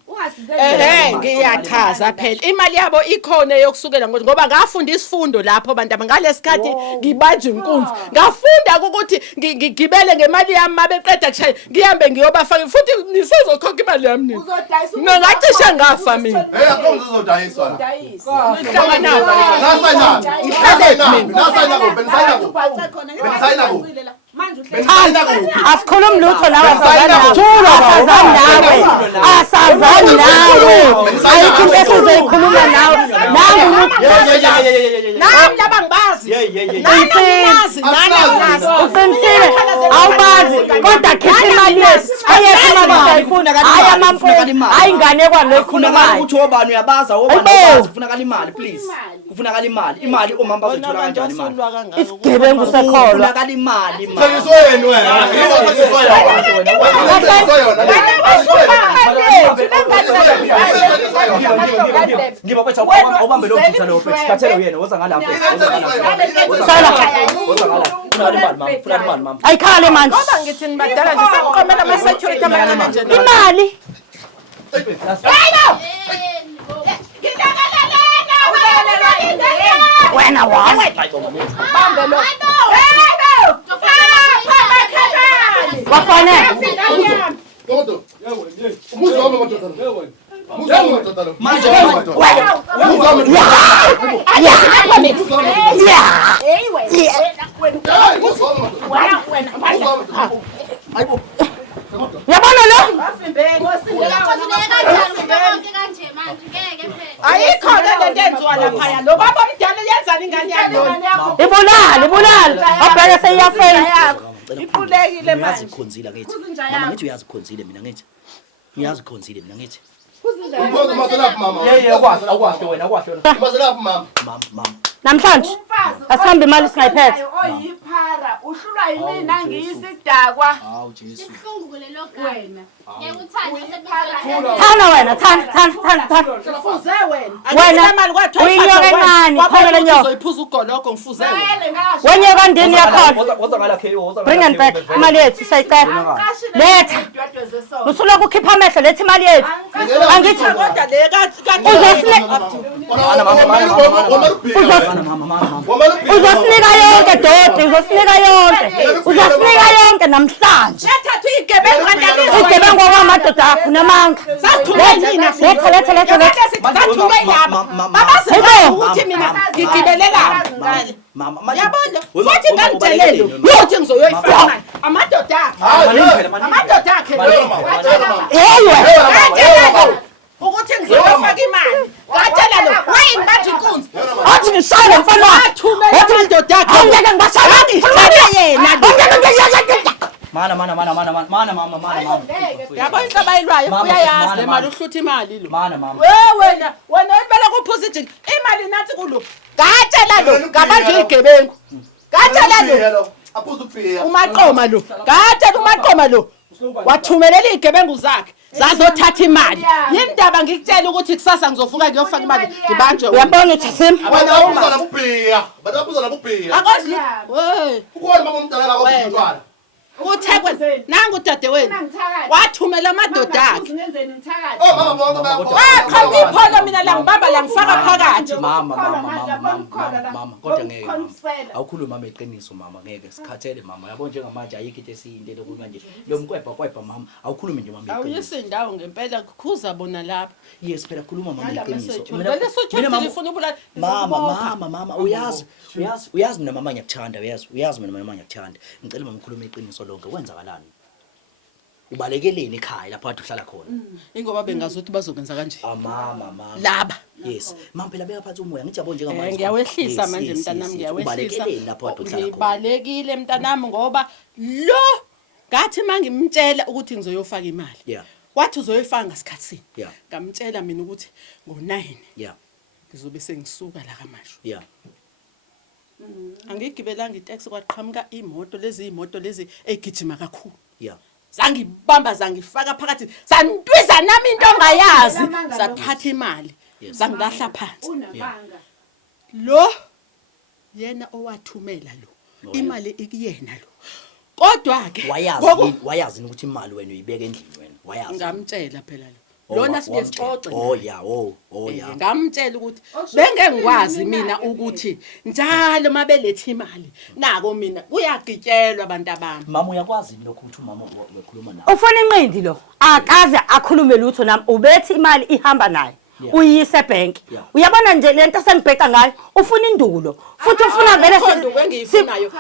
Ngiyachaza phela imali yabo ikhona yokusukela ngoba ngafunda isifundo lapho abantu ngalesikhathi ngibanje inkunzi ngafunda ukuthi ngigibele ngemali yami mabeqeda kushaya ngihambe ngiyobafaka futhi nisezokhokha imali yami nini ngacishe ngafa mina akomze uzodayiswa Asikhulumi lutho nawe asazani nawe ayikho into esizoyikhuluma nawe nami laba ngibazi uqinisile awubazi kodwa khipha imali yethu ayekho imali sayifuna hayi amamfuna hayi ingane kwanoyikhulumayo ukuthi obani uyabaza obani kufunakala imali please kufunakala imali omama bazothola kanjani imali isigebengu sekholwa kufunakala imali Thengisweni wena. ngiba kwetha ubambe lo mfutha lo sikhathele uyena woza ngalapha funakala imali mama ayikhale manje ngoba ngithi ngibadala nje sengiqomela ama-security amancane nje imali wena wazi wafanele manje yabona lo ayikhona lento enziwa laphaya lo baba omdala yenzani ingane yakho ibulala abheke seyiyafeyila ikhulekile manje uyazikhonzile ngathi mama ngithi uyazikhonzile mina ngathi ngiyazikhonzile mina ngathi namhlanje asihambe imali singayiphethe oyiphara uhlulwa yimina ngiyisidakwa hawu Jesu Ibuhlungu kulelo gama. thana wena thana Ngifuze Wena, imali kwathiwa uyinyoka encane, khona le nyoka. uzoyiphuza ugoloko ngifuze wena wenyoka ndini yakhona woza ngalapha woza bring and back imali yethu sayicela letha usuloku ukhipha amehlo letha imali yethu angithi kodwa le uzosinika yonke dodi uzosinika yonke namhlanje yathatha igebengu kanti igebengu kwamadoda akho namanga letha zathume laba babazi ukuthi mina ngigibelela ngale yabona futhi ngangitshelele ukuthi ngizoyoyifuna amadoda akhe ukuthi ngizoyofaka imali ngatshela lo wayengibanje inkunzi athi ngishayele mfana wathi amadoda akhe angeke ngibashayele yena mana yabona inhlabayilwayo uyayazi le mali uhlutha imali lo mama wena ubela kuphuza ijiki imali nathi kulo ngatshela lo ngabanje igebengu ngatshela lo umaqoma lo ngatshela umaqoma lo wathumelela igebengu zakhe zazothatha imali yindaba ngikutshela ukuthi kusasa ngizofuka ngiyofaka imali ngibanje uyabona uJasim akazi uthekwe nangu udadewenu wathumela amadoda akhe wakhamba ipholo mina la ngibamba la ngifaka phakathi mama kodwa ngeke awukhuluma mama iqiniso mama ngeke sikhathele mama yabo njengamanje ayikho into esiyinte lokuba nje lo mkwebha mama awukhulumi nje mama iqiniso awuyisindawo ngempela kukhuza bona lapha yes phela khuluma mama iqiniso mina lifuna ubulala mama uyazi mina mama ngiyakuthanda uyazi mina mama ngiyakuthanda ngicela mama ukhulume iqiniso lonke kwenzakalani ubalekeleni ekhaya lapho kade uhlala khona ingoba bengazi ukuthi bazokwenza kanje mama laba yes mama phela beyaphatha umoya ngithi yabo njengamanje ngiyawehlisa manje mntanami ngiyawehlisa ubalekeleni lapho kade uhlala khona ngibalekile mntanami ngoba lo ngathi mangimtshela ukuthi ngizoyofaka imali yeah wathi uzoyifaka ngasikhatsini Yeah. ngamtshela mina ukuthi ngo9 Yeah. ngizobe sengisuka la kaMashu Yeah. angigibelanga itaxi kwaqhamuka imoto lezi egijima kakhulu Yeah. zangibamba zangifaka phakathi santwiza nami into ongayazi sathatha imali zangilahla phansi lo yena owathumela lo imali ikuyena lo kodwa ke Wayazi ukuthi imali wena uyibeka endlini wena. Wayazi. ngamtshela phela lo lona sibe sixoxe Oh yeah, oh yeah. ngamtshela ukuthi benge ngikwazi mina ukuthi njalo mabelethe imali nako mina kuyagitshelwa abantu abami. Mama uyakwazi lokho ukuthi umama wekhuluma nawe. Ufuna inqindi lo akaze akhulume lutho nami ubethi imali ihamba naye uyise ebank uyabona nje lento sengibheka ngayo ufuna indulo futhi ufuna vele engiyifunayo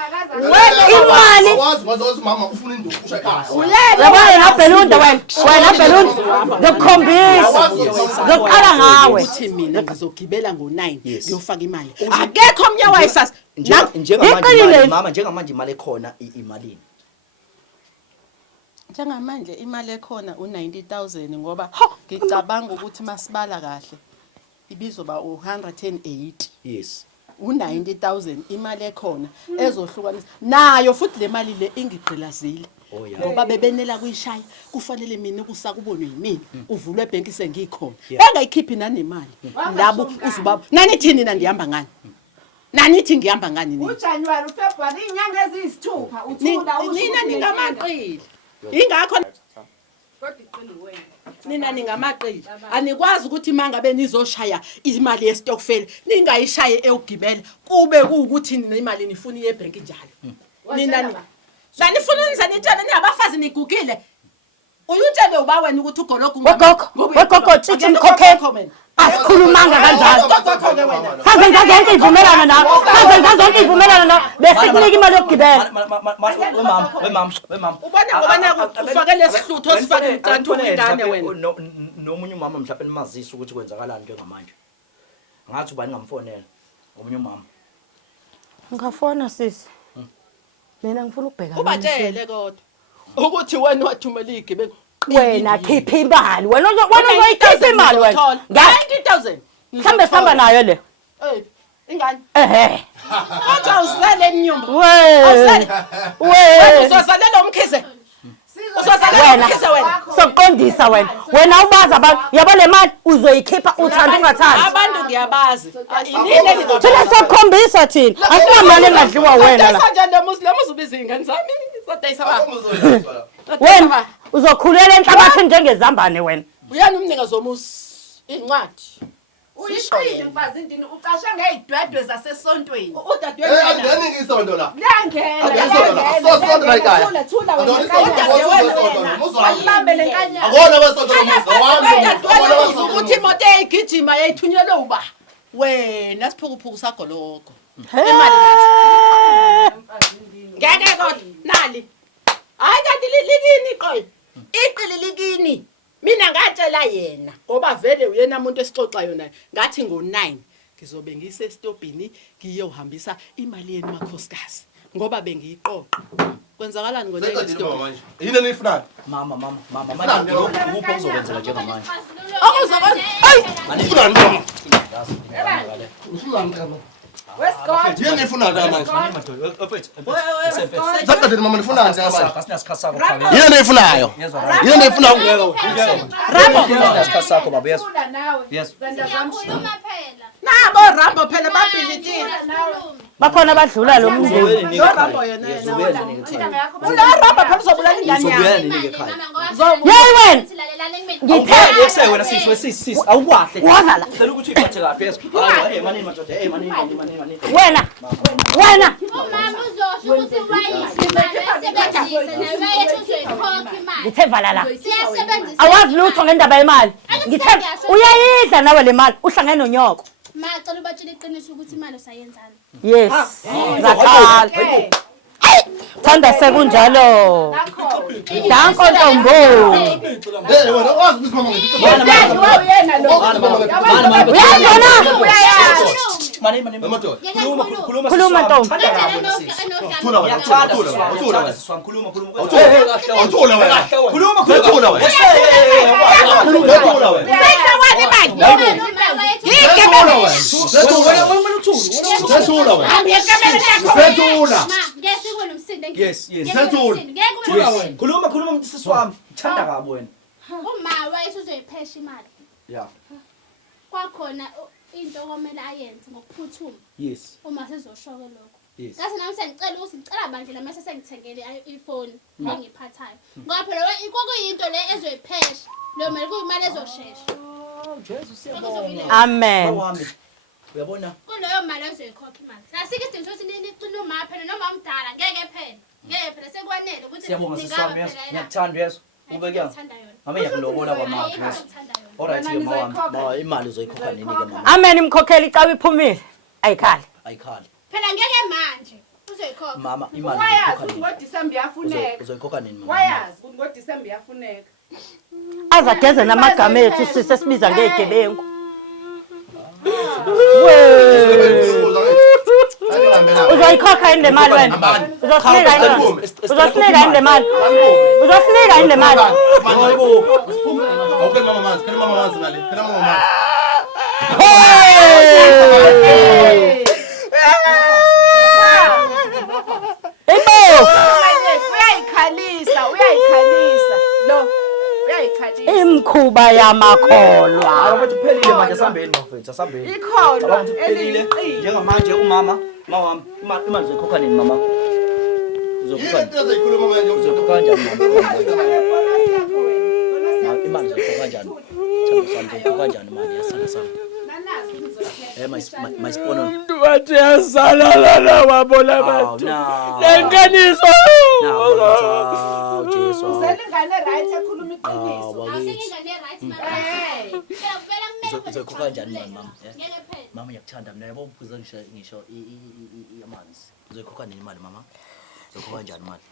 imali wazi mama ufuna induku usha ekhaya. yabona nabhelunda wena bhelunda ngikukhombisa ngiqala ngawe ukuthi mina ngizogibela ngo9 ngiyofaka imali akekho omnye wayesasa njengamanje imali ekhona imalini. njengamanje imali ekhona u90,000 ngoba ngicabanga ukuthi masibala kahle ibizoba u180. Yes. u90,000 imali ekhona ezohlukanisa nayo futhi le mali le ingigqilazile ngoba bebenela kuyishaya kufanele mina kusakubonwe yimina uvulwe ebhenki sengikhona bengayikhiphi nanemali labo uzubaba nanithini nina ndihamba ngani nanithi ngihamba ngani nini uJanuary uFebruary inyanga eziyisithupha uthula nina ningamaqili ingakho nina ningamaqili anikwazi ukuthi mangabe nizoshaya imali yestokfela ningayishaye eyogibela kube kuukuthi nina imali nifuna yebhenki njalo nina sanifuna nizanitshela niyabafazi nigugile uyutshele uba wena ukuthi ugologo wegogo tsithi mkhokhela asikhulumanga kanjalo sazenza zonke ivumelana nawe sazenza zonke ivumelana nawe besikunika imali yokugibela Wemama. ubona ngoba ufake lesihlutho sifake umcantu ingane wena nomunye umama mhlawumbe nimazisa ukuthi kwenzakalani njengamanje. Ngathi ubani ngamfonela omunye umama. ngafona sisi mina ngifuna ukubheka ubatshele kodwa ukuthi wena wathumela igibelo wena khipha imali wena uzoyikhipha imali wena 90,000 mhlambe sihamba nayo le ingane kodwa uzale enyumba uzosalela umkhize wena sokuqondisa wena ubaza abantu yabo le mali uzoyikhipha uthanda ungathandi abantu ngiyabazi inini thina sokukhombisa thina asinamali engadliwa wena la manje le muslim uzubiza ingane zami zodayisa wena uzokhulela enhlabathini njengezambane wena uyani umninga zomusi incwadi uyiqile mfazi indini uqashe ngezidwedwe zasesontweni udadewenu Angeni ngisonto la. Langena thula wena ayibambe lenkanya Akona wesonto lomuzi. ukuthi imoto eyigijima yayithunyelwe uba wena siphukuphuku sagoloko imali ngeke kodwa nali hayi kanti likini qoyi iqili likini mina ngatshela yena ngoba vele uyena umuntu esixoxayo naye ngathi ngo9 ngizobe ngisestopini ngiyohambisa imali yeni makhosikazi ngoba bengiyiqoqa kwenzakalani ngo9 stop Yini nifunani? Mama manje ukuphi okuzokwenzeka njengamanje? okuzokwenza Nifunani mama? Wesigodi. Yini nifunani manje? Zakade mama nifunani manje? Kasinasikhatsako. Yini nifunayo? Yini nifunayo? Kasinasikhatsako baba yes. Yes. Ngiyakhuluma phela. nabo Rambo phela babhilitile bakhona abadlula lo mndeni lo Rambo yena ulo Rambo phela uzobulala ingane yakho yeyi wena Ngithele yese wena sisi awukwahle. Waza la. Cela ukuthi iphathe kahle yes. Hey manini madoda hey manini. wena umama uzosho ukuthi wayise imali esebenzise nayo bayethu uzoyikhokha imali ngithe vala la siyasebenzisa awazi lutho ngendaba yemali ngithe uyayidla nawe le mali uhlangene nonyoko macela ubatshela iqiniso ukuthi imali usayenzana yes zakhala thanda sekunjalo danko ntombo Hey wena wazi ukuthi mama ngithi. uyena lo uyazona Manini. Madoda. khuluma ntombi Thula wena. Thula wena. Khuluma. Thula wena. Khuluma. Thula wena. Sethula wena. Sethula. Ngeke sikube nomsindo Yes, yes. Sethula. Ngeke Khuluma sisi wami. Thanda kabi wena. uma wayethu uzoyiphesha imali. Yeah. Kwakhona into okumele ayenze ngokuphuthuma Yes. uma sizoshoke lokho. Yes. Ngase nami sengicela ukuthi ngicela bandla la mase sengithengele ifoni engiphathayo. Ngoba phela kokuyinto le ezoyiphesha. Lo mali kuyimali ezoshesha. Jesu siyabonga. Amen. Wami. Uyabona? Kuleyo mali ezoyikhokha imali. Asike isidingo sokuthi nicina uma phela noma umdala ngeke phela. Ngeke phela sekwanele ukuthi Siyabonga sisi wami yeso. Ngiyakuthanda yeso. Ube kuyang. Mama yakulobola kwamaphi yeso. Alright ke mama. Ma imali uzoyikhokha nini ke mama? Amen imkhokheli icawa iphumile. Ayikhali. Ayikhali. Phela ngeke manje uzoyikhokha. Mama imali Wayazi uzoyikhokha ukuthi nini? ngoDisemba iyafuneka. Uzoyikhokha nini mama? Wayazi ukuthi ngoDisemba iyafuneka. Azageze namagama ethu sise sibiza ngegebengu. Uzoyikhokha yini le mali wena? Uzosinika yini? Uzosinika yini le mali? Uzosinika yini le mali? Okay mama manzi, khona mama manzi ngale. Khona mama manzi. Uyayikhalisa. Lo. Uyayikhalisa. Imkhuba yamakholwa. Abathi kuphelile manje asambeni mafethu, asambeni. Ikholwa Abathi kuphelile. Njengamanje umama, mama imali uzoyikhokha nini mama? Uzoyikhokha nini? Uzoyikhuluma manje. Uzoyikhokha kanjani mama? Imali uzoyikhokha kanjani? Thando sami uzoyikhokha kanjani mali yasana sami? My spono. Umuntu wathi yasalala wabona abantu. Lenkaniso. Jesu. Uselingane right ekhuluma iqiniso. Asike ingane right manje. Phela kumele Uzoyikhokha kanjani mali mama? ngeke phela. Mama ngiyakuthanda mina yabo uphuza ngisho amanzi. Uzoyikhokha nini imali mama? Uzoyikhokha kanjani imali?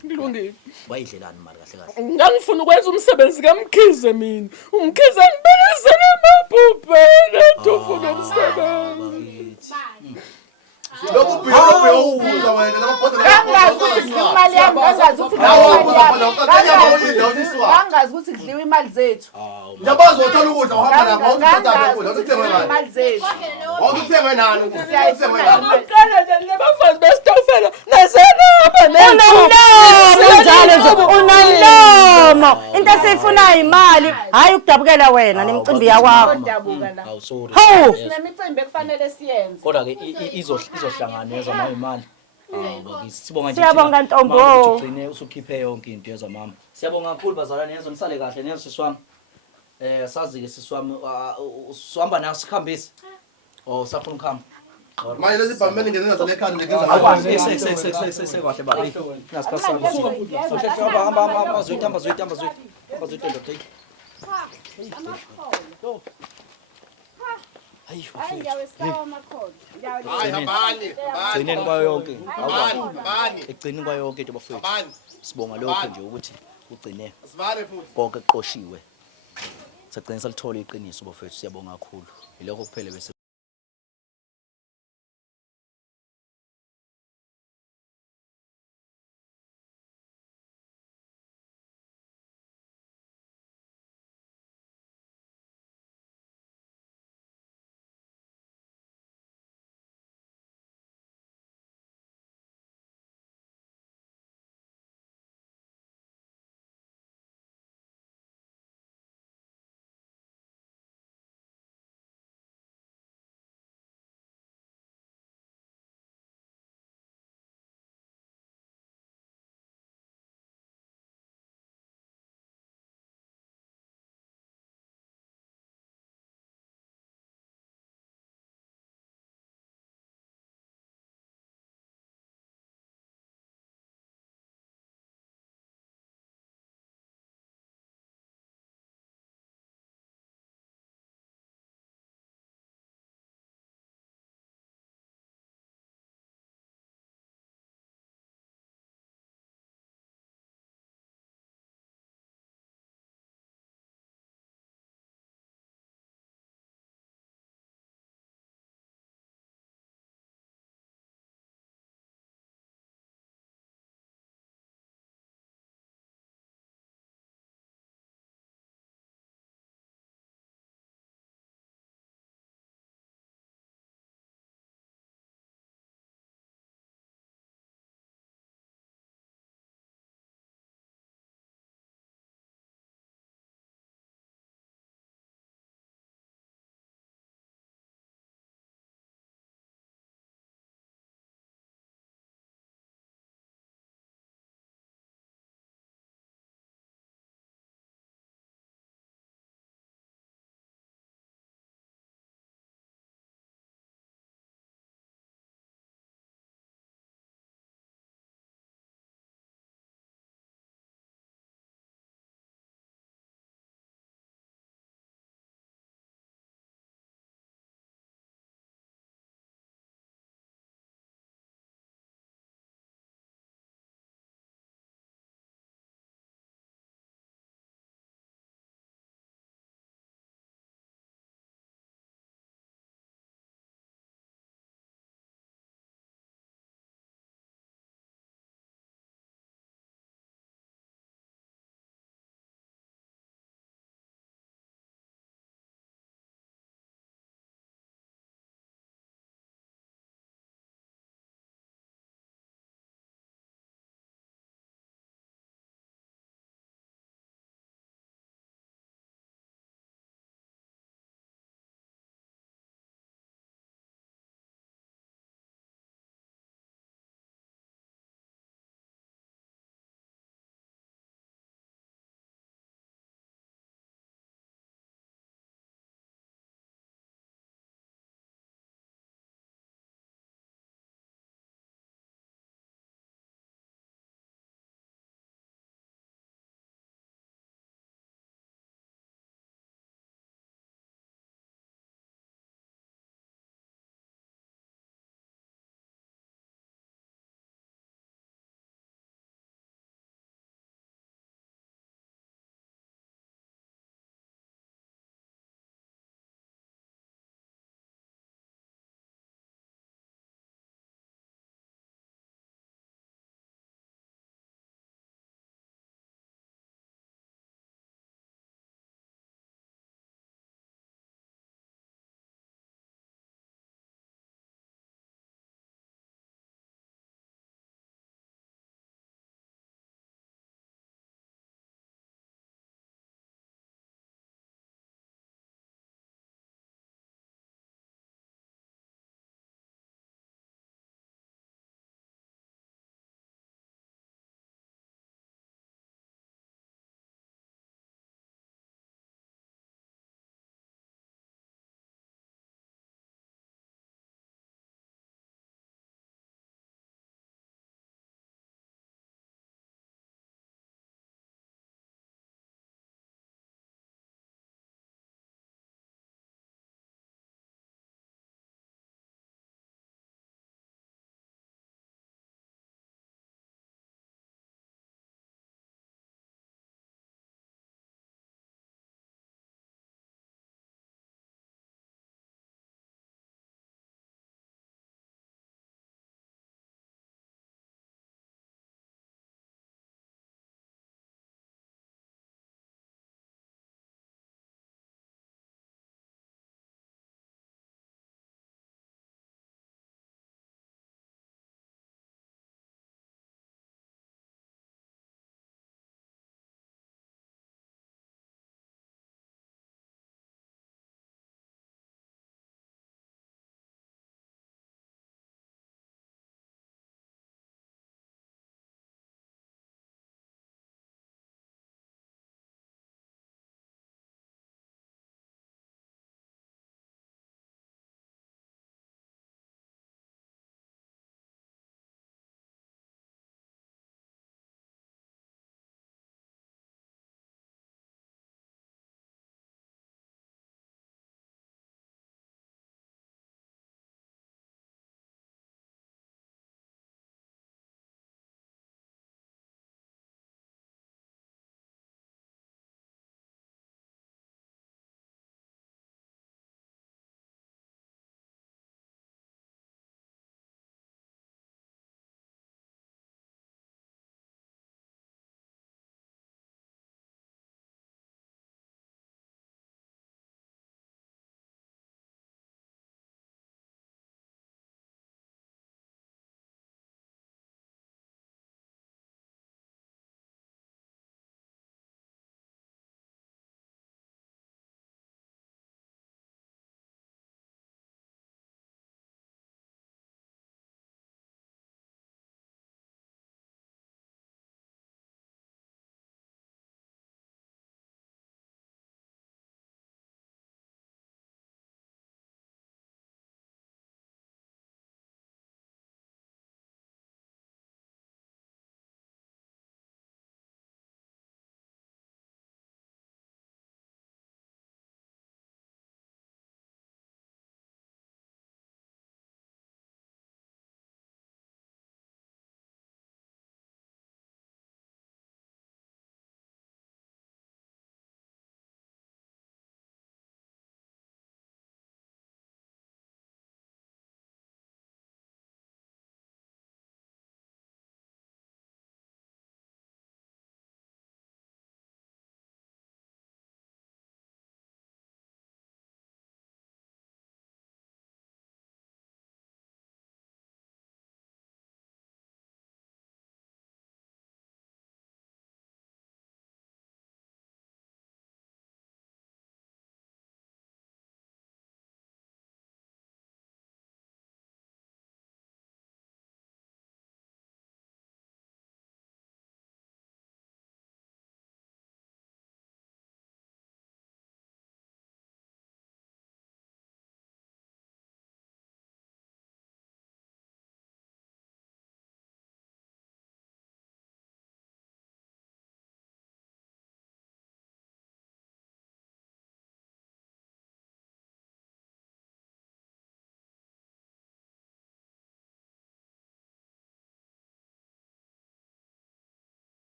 Kulungile. Bayidlelani imali kahle kahle? Ngangifuna ukwenza umsebenzi kaMkhize mina. UMkhize ngibelezele amabhubhela ndofuna umsebenzi. Lokhu ubhiyo ubuza wena namabhodlela. Angazi ukuthi imali yami, angazi ukuthi angazi ukuthi kudliwa imali zethu. Ngiyabazi uthola ukudla uhamba lapha awuthatha ukudla uthengwe ngani? Imali zethu. Awuthengwe nani ukudla? Uthengwe nani? Uqala nje lebafazi besitofela nasenaba Unomlomo njalo nje unomlomo. Into esiyifunayo imali, hayi ukudabukela wena nemicimbi yakwakho. Ndabuka la. Awu sorry. Hawu. Sinemicimbi ekufanele siyenze. Kodwa ke izohlangana yezwa nayo imali. Bakithi sibonga nje. Siyabonga Ntombo. Ugcine usukhiphe yonke into yezwa mama. Siyabonga kakhulu bazalwane yezwa nisale kahle nezo siswami. Sazi ke siswami usihamba naso sikhambise. Oh safuna ukuhamba. Manje lezi bhameli ngezenza lekhanda lekhanda. Akwazi sekahle babi. Nasikasaba. Hamba azoyitamba ndoda. Hayi Hayi ngiyawesawa amakholo. Hayi habani. Egcineni kwayo yonke. Habani. Egcineni kwayo yonke into bafowethu. Habani. Sibonga lokho nje ukuthi ugcine Sivale futhi. konke kuqoshiwe. Sagcina salithola iqiniso bafowethu siyabonga kakhulu. Yilokho kuphela bese